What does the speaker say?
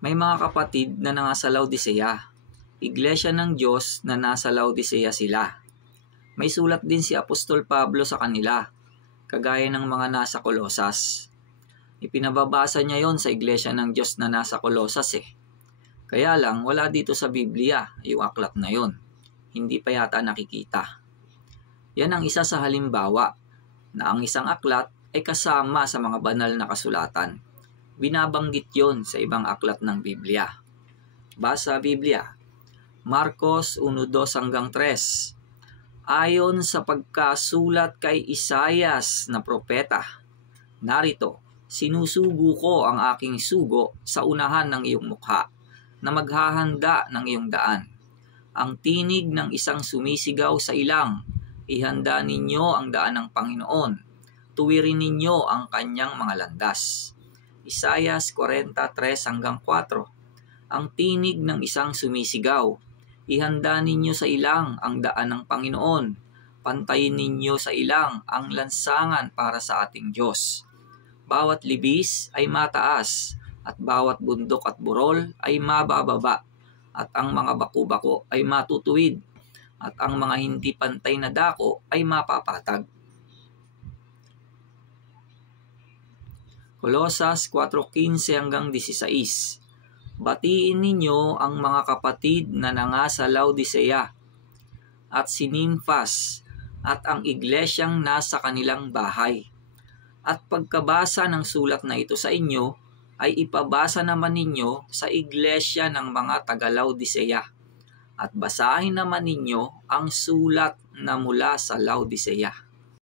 May mga kapatid na nasa Laodicea, iglesia ng Diyos na nasa Laodicea sila. May sulat din si Apostol Pablo sa kanila, kagaya ng mga nasa Colosas. Ipinababasa niya yon sa iglesia ng Diyos na nasa Colosas Kaya lang wala dito sa Biblia yung aklat na yon. Hindi pa yata nakikita. Yan ang isa sa halimbawa na ang isang aklat ay kasama sa mga banal na kasulatan. Binabanggit yon sa ibang aklat ng Biblia. Basa Biblia, Marcos 1:2-3. Ayon sa pagkasulat kay Isaias na propeta, narito, sinusugo ko ang aking sugo sa unahan ng iyong mukha, na maghahanda ng iyong daan. Ang tinig ng isang sumisigaw sa ilang, ihanda ninyo ang daan ng Panginoon, tuwirin ninyo ang kanyang mga landas. Isaias 43:4. Ang tinig ng isang sumisigaw, ihanda ninyo sa ilang ang daan ng Panginoon, pantayin ninyo sa ilang ang lansangan para sa ating Diyos. Bawat libis ay mataas, at bawat bundok at burol ay mabababa, at ang mga baku-bako ay matutuwid, at ang mga hindi pantay na dako ay mapapatag. Colosas 4:15-16. Batiin ninyo ang mga kapatid na nasa Laodicea at si Nymphas at ang iglesyang nasa kanilang bahay. At pagkabasa ng sulat na ito sa inyo, ay ipabasa naman ninyo sa iglesia ng mga taga-Laodicea. At basahin naman ninyo ang sulat na mula sa Laodicea.